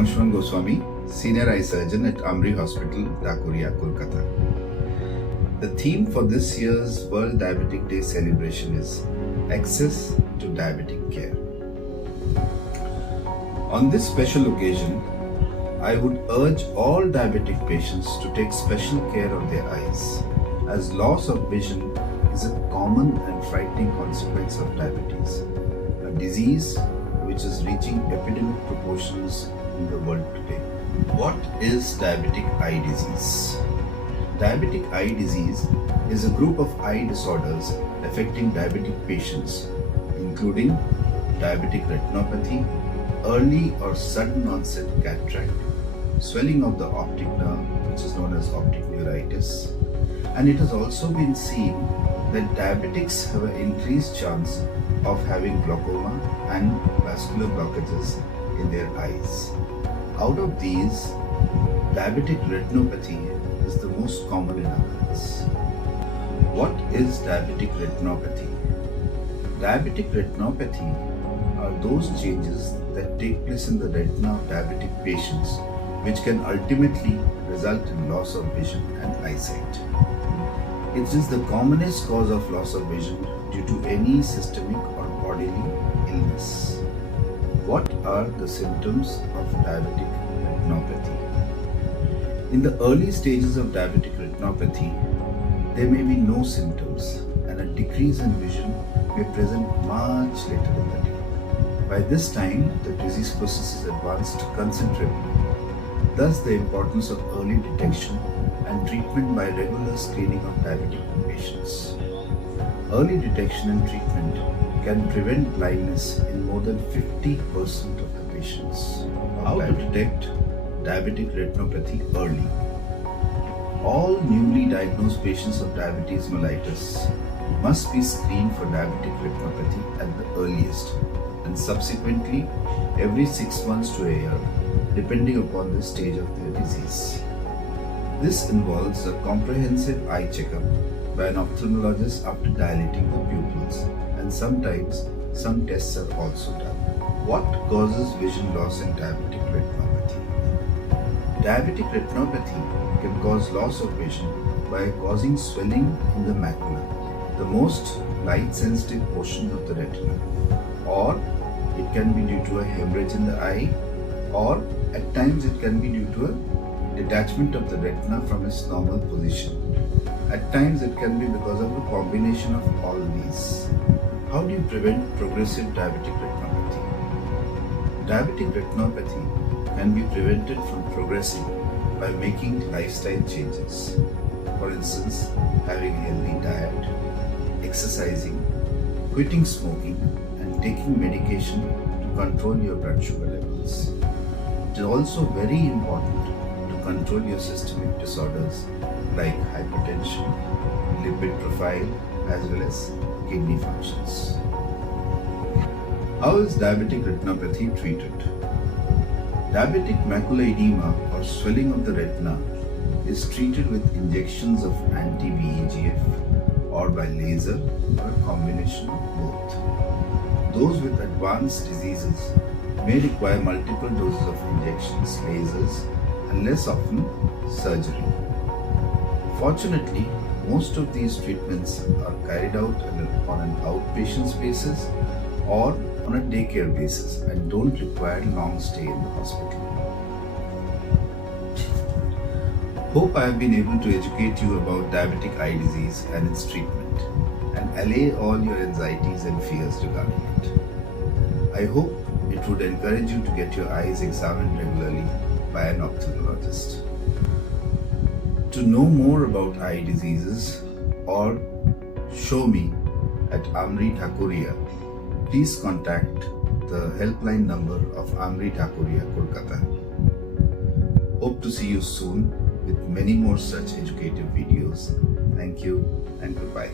Angshuman Goswami, Senior Eye Surgeon at AMRI Hospital, Dhakuria Kolkata. The theme for this year's World Diabetic Day celebration is Access to Diabetic Care. On this special occasion, I would urge all diabetic patients to take special care of their eyes, as loss of vision is a common and frightening consequence of diabetes, a disease which is reaching epidemic proportions in the world today. What is diabetic eye disease? Diabetic eye disease is a group of eye disorders affecting diabetic patients, including diabetic retinopathy, early or sudden onset cataract, swelling of the optic nerve, which is known as optic neuritis, and it has also been seen that diabetics have an increased chance of having glaucoma and vascular blockages in their eyes. Out of these, diabetic retinopathy is the most common in occurrence. What is diabetic retinopathy? Diabetic retinopathy are those changes that take place in the retina of diabetic patients which can ultimately result in loss of vision and eyesight. It is the commonest cause of loss of vision due to any systemic or bodily illness. What are the symptoms of diabetic retinopathy? In the early stages of diabetic retinopathy, there may be no symptoms and a decrease in vision may present much later in the day. By this time, the disease process is advanced considerably. Thus, the importance of early detection and treatment by regular screening of diabetic patients. Early detection and treatment can prevent blindness in more than 50% of the patients. How to detect diabetic retinopathy early? All newly diagnosed patients of diabetes mellitus must be screened for diabetic retinopathy at the earliest and subsequently every 6 months to a year, depending upon the stage of their disease. This involves a comprehensive eye checkup by an ophthalmologist after dilating the pupils, and sometimes some tests are also done. What causes vision loss in diabetic retinopathy? Diabetic retinopathy can cause loss of vision by causing swelling in the macula, the most light-sensitive portion of the retina, or it can be due to a hemorrhage in the eye, or at times it can be due to a detachment of the retina from its normal position. At times it can be because of a combination of all these. How do you prevent progressive diabetic retinopathy? Diabetic retinopathy can be prevented from progressing by making lifestyle changes. For instance, having a healthy diet, exercising, quitting smoking, and taking medication to control your blood sugar levels. It is also very important to control your systemic disorders like hypertension, lipid profile, as well as kidney functions. How is diabetic retinopathy treated? Diabetic macular edema or swelling of the retina is treated with injections of anti-VEGF or by laser or a combination of both. Those with advanced diseases may require multiple doses of injections, lasers, and less often surgery. Fortunately, most of these treatments are carried out on an outpatient basis or on a daycare basis and don't require long stay in the hospital. Hope I have been able to educate you about diabetic eye disease and its treatment and allay all your anxieties and fears regarding it. I hope it would encourage you to get your eyes examined regularly by an ophthalmologist. To know more about eye diseases or show me at AMRI Dhakuria, please contact the helpline number of AMRI Dhakuria Kolkata. Hope to see you soon with many more such educative videos. Thank you and goodbye.